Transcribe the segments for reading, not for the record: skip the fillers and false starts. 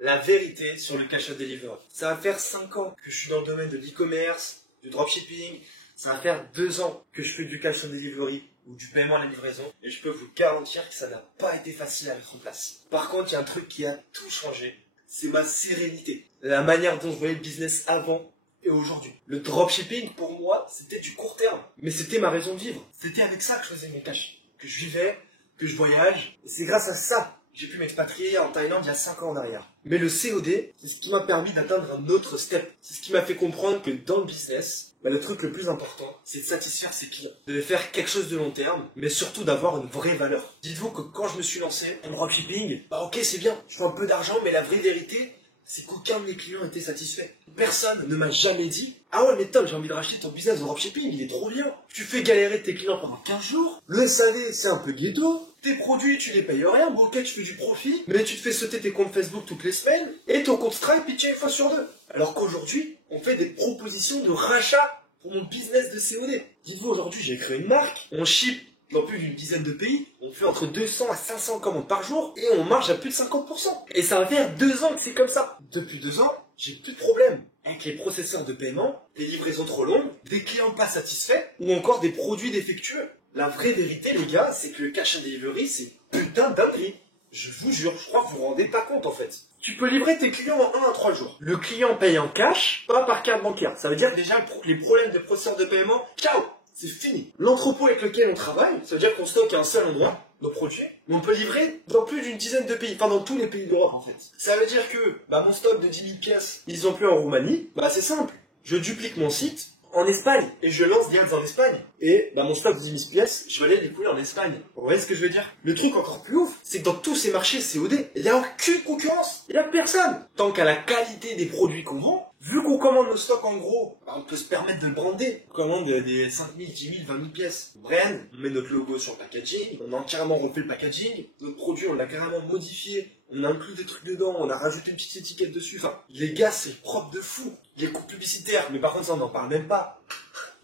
la vérité sur le cash on delivery. Ça va faire 5 ans que je suis dans le domaine de l'e-commerce, du dropshipping. Ça va faire 2 ans que je fais du cash on delivery ou du paiement à la livraison. Et je peux vous garantir que ça n'a pas été facile à mettre en place. Par contre, il y a un truc qui a tout changé. C'est ma sérénité. La manière dont je voyais le business avant et aujourd'hui. Le dropshipping, pour moi, c'était du court terme. Mais c'était ma raison de vivre. C'était avec ça que je faisais mon cash. Que je vivais, que je voyage. Et c'est grâce à ça que j'ai pu m'expatrier en Thaïlande il y a 5 ans en arrière. Mais le COD, c'est ce qui m'a permis d'atteindre un autre step. C'est ce qui m'a fait comprendre que dans le business, le truc le plus important, c'est de satisfaire ses clients. De faire quelque chose de long terme, mais surtout d'avoir une vraie valeur. Dites-vous que quand je me suis lancé en dropshipping, ok c'est bien, je fais un peu d'argent, mais la vraie vérité, c'est qu'aucun de mes clients était satisfait. Personne ne m'a jamais dit « Ah ouais mais Tom, j'ai envie de racheter ton business de dropshipping, il est trop bien. Tu fais galérer tes clients pendant 15 jours, le SAV c'est un peu ghetto, tes produits tu les payes rien, bon ok tu fais du profit, mais tu te fais sauter tes comptes Facebook toutes les semaines, et ton compte Stripe il tient une fois sur deux. » Alors qu'aujourd'hui, on fait des propositions de rachat pour mon business de COD. Dites-vous aujourd'hui j'ai créé une marque, on ship dans plus d'une dizaine de pays, on fait entre 200 à 500 commandes par jour et on marge à plus de 50%. Et ça va faire 2 ans que c'est comme ça. Depuis 2 ans, j'ai plus de problème avec les processeurs de paiement, des livraisons trop longues, des clients pas satisfaits ou encore des produits défectueux. La vraie vérité, les gars, c'est que le cash and delivery, c'est putain dinguerie. Je vous jure, je crois que vous vous rendez pas compte en fait. Tu peux livrer tes clients en 1 à 3 jours. Le client paye en cash, pas par carte bancaire. Ça veut dire déjà les problèmes de processeur de paiement, ciao, c'est fini. L'entrepôt avec lequel on travaille, ça veut dire qu'on stocke à un seul endroit nos produits, mais on peut livrer dans plus d'une dizaine de pays, enfin dans tous les pays d'Europe en fait. Ça veut dire que mon stock de 10 000 pièces, ils ont plus en Roumanie, c'est simple. Je duplique mon site en Espagne et je lance des ads en Espagne. Et mon stock de 10 000 pièces, je vais aller les couler en Espagne. Vous voyez ce que je veux dire? Le truc encore plus ouf, c'est que dans tous ces marchés COD, il n'y a aucune concurrence. Il n'y a personne. Tant qu'à la qualité des produits qu'on vend, vu qu'on commande nos stocks en gros, on peut se permettre de le brander. On commande des 5 000, 10 000, 20 000 pièces. Brand, on met notre logo sur le packaging, on a carrément refait le packaging, notre produit on l'a carrément modifié, on a inclus des trucs dedans, on a rajouté une petite étiquette dessus. Enfin, les gars, c'est propre de fou. Les coûts publicitaires, mais par contre ça on n'en parle même pas.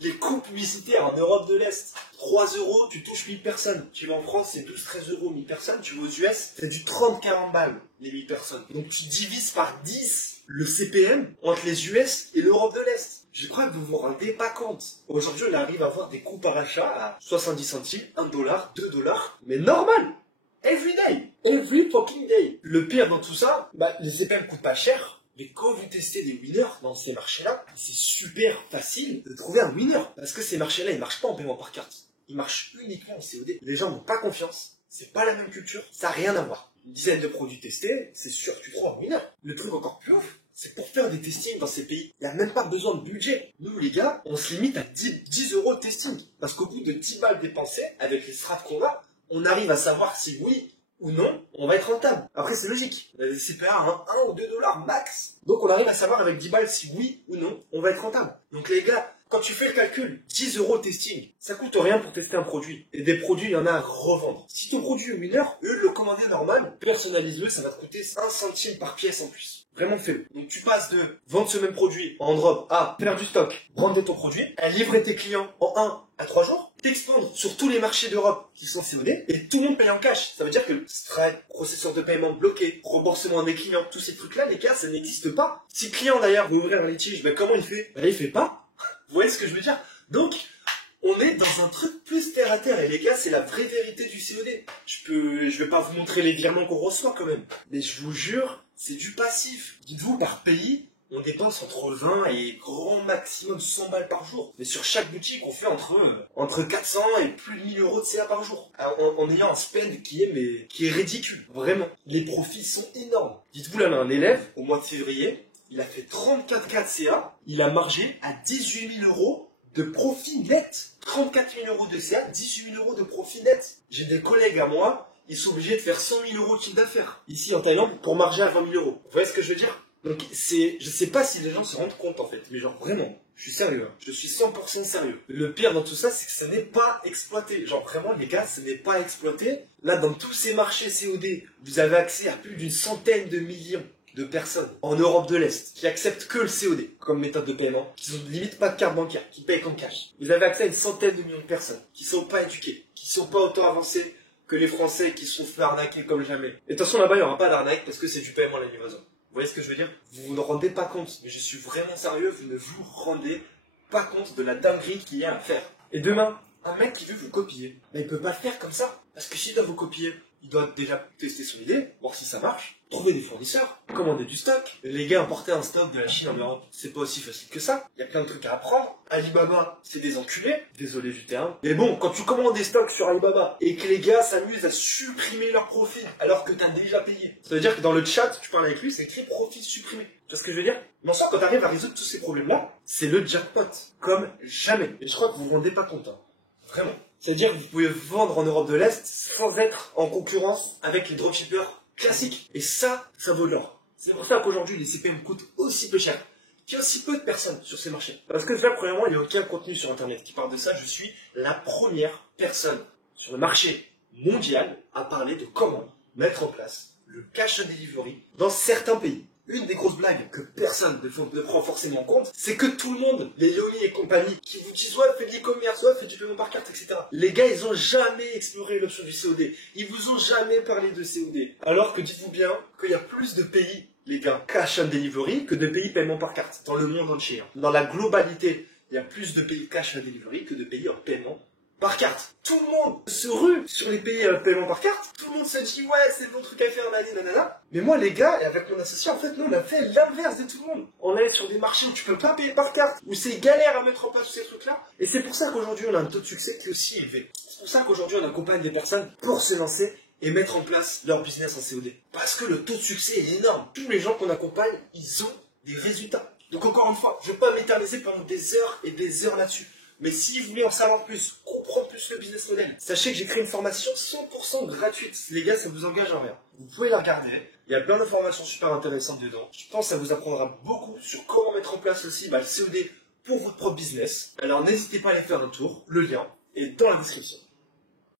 Les coûts publicitaires en Europe de l'Est, 3 €, tu touches 1000 personnes. Tu vas en France, c'est 12-13 € 1000 personnes. Tu vas aux US, c'est du 30-40 balles, les 1000 personnes. Donc tu divises par 10 le CPM entre les US et l'Europe de l'Est. Je crois que vous vous rendez pas compte. Aujourd'hui, on arrive à avoir des coûts par achat à 70 centimes, 1 $, 2 $, mais normal. Every day. Every fucking day. Le pire dans tout ça, les CPM coûtent pas cher. Mais quand vous testez des winners dans ces marchés-là, c'est super facile de trouver un winner. Parce que ces marchés-là, ils marchent pas en paiement par carte. Ils marchent uniquement en COD. Les gens n'ont pas confiance. C'est pas la même culture. Ça n'a rien à voir. Une dizaine de produits testés, c'est sûr que tu trouves un winner. Le truc encore plus ouf, c'est pour faire des testings dans ces pays. Il n'y a même pas besoin de budget. Nous, les gars, on se limite à 10 € de testing. Parce qu'au bout de 10 balles dépensées, avec les strates qu'on a, on arrive à savoir si oui ou non, on va être rentable. Après, c'est logique. On a des CPA à 1 ou 2 $ max. Donc, on arrive à savoir avec 10 balles si oui ou non, on va être rentable. Donc, les gars, quand tu fais le calcul, 10 € testing, ça coûte rien pour tester un produit. Et des produits, il y en a à revendre. Si ton produit est mineur, eux, le commander normal, personnalise-le, ça va te coûter 1 centime par pièce en plus. Vraiment faible. Donc, tu passes de vendre ce même produit en drop à faire du stock, brander ton produit, à livrer tes clients en 1 à 3 jours, t'expandre sur tous les marchés d'Europe qui sont COD, et tout le monde paye en cash. Ça veut dire que Stripe, processeur de paiement bloqué, remboursement des clients, tous ces trucs-là, les gars, ça n'existe pas. Si le client d'ailleurs veut ouvrir un litige, comment il fait? Il fait pas. Vous voyez ce que je veux dire? Donc, on est dans un truc plus terre à terre, et les gars, c'est la vraie vérité du COD. Je vais pas vous montrer les virements qu'on reçoit quand même, mais je vous jure, c'est du passif. Dites-vous, par pays, on dépense entre 20 et grand maximum 100 balles par jour. Mais sur chaque boutique, on fait entre 400 et plus de 1000 € de CA par jour. En ayant un spend qui est ridicule. Vraiment. Les profits sont énormes. Dites-vous là, un élève, au mois de février, il a fait 34 cas de CA. Il a margé à 18 000 € de profit net. 34 000 € de CA, 18 000 € de profit net. J'ai des collègues à moi, ils sont obligés de faire 100 000 € de chiffre d'affaires. Ici en Thaïlande, pour marger à 20 000 €. Vous voyez ce que je veux dire? Donc je sais pas si les gens se rendent compte en fait, mais genre vraiment, je suis sérieux, je suis 100% sérieux. Le pire dans tout ça, c'est que ce n'est pas exploité. Genre vraiment les gars, ce n'est pas exploité. Là, dans tous ces marchés COD, vous avez accès à plus d'une centaine de millions de personnes en Europe de l'Est qui acceptent que le COD comme méthode de paiement, qui sont limite pas de carte bancaire, qui payent qu'en cash. Vous avez accès à une centaine de millions de personnes qui sont pas éduquées, qui sont pas autant avancées que les Français qui se sont fait arnaquer comme jamais. Et attention là-bas, il n'y aura pas d'arnaque parce que c'est du paiement à la livraison. voyez ce que je veux dire? Vous vous ne rendez pas compte, mais je suis vraiment sérieux, vous ne vous rendez pas compte de la dinguerie qu'il y a à faire. Et demain, un mec qui veut vous copier, ben, il peut pas le faire comme ça. Parce que s'il doit vous copier, il doit déjà tester son idée, voir si ça marche, trouver des fournisseurs, commander du stock. Les gars, importer un stock de la Chine en Europe, c'est pas aussi facile que ça. Il y a plein de trucs à apprendre. Alibaba, c'est des enculés. Désolé du terme. Mais bon, quand tu commandes des stocks sur Alibaba et que les gars s'amusent à supprimer leur profil alors que t'as déjà payé, ça veut dire que dans le chat, tu parles avec lui, c'est écrit profil supprimé. Tu vois ce que je veux dire? Mais ensuite, quand t'arrives à résoudre tous ces problèmes-là, c'est le jackpot. Comme jamais. Et je crois que vous vous rendez pas compte. Hein. Vraiment. C'est-à-dire que vous pouvez vendre en Europe de l'Est sans être en concurrence avec les dropshippers classiques. Et ça vaut de l'or. C'est pour ça qu'aujourd'hui, les CPM coûtent aussi peu cher. Qu'il y a aussi peu de personnes sur ces marchés. Parce que déjà, premièrement, il n'y a aucun contenu sur Internet qui parle de ça. Je suis la première personne sur le marché mondial à parler de comment mettre en place le cash on delivery dans certains pays. Une des grosses blagues que personne ne prend forcément en compte, c'est que tout le monde, les Yomi et compagnie, qui vous disent ouais, fais de l'e-commerce, ouais, fais du paiement par carte, etc. Les gars, ils ont jamais exploré l'option du COD. Ils vous ont jamais parlé de COD. Alors que dites-vous bien qu'il y a plus de pays, les gars, cash on delivery que de pays paiement par carte dans le monde entier. Dans la globalité, il y a plus de pays cash on delivery que de pays en paiement par carte. Tout le monde se rue sur les pays paiement par carte. Tout le monde se dit ouais, c'est le bon truc à faire, nanana. Mais moi les gars, et avec mon associé, en fait, nous on a fait l'inverse de tout le monde. On est sur des marchés où tu peux pas payer par carte, où c'est galère à mettre en place tous ces trucs-là. Et c'est pour ça qu'aujourd'hui on a un taux de succès qui est aussi élevé. C'est pour ça qu'aujourd'hui on accompagne des personnes pour se lancer et mettre en place leur business en COD. Parce que le taux de succès est énorme. Tous les gens qu'on accompagne, ils ont des résultats. Donc encore une fois, je ne vais pas m'éterniser pendant des heures et des heures là-dessus. Mais si vous voulez en savoir plus, comprendre plus le business model, sachez que j'ai créé une formation 100% gratuite. Les gars, ça vous engage en rien. Vous pouvez la regarder. Il y a plein d'informations super intéressantes dedans. Je pense que ça vous apprendra beaucoup sur comment mettre en place aussi le COD pour votre propre business. Alors n'hésitez pas à aller faire un tour. Le lien est dans la description.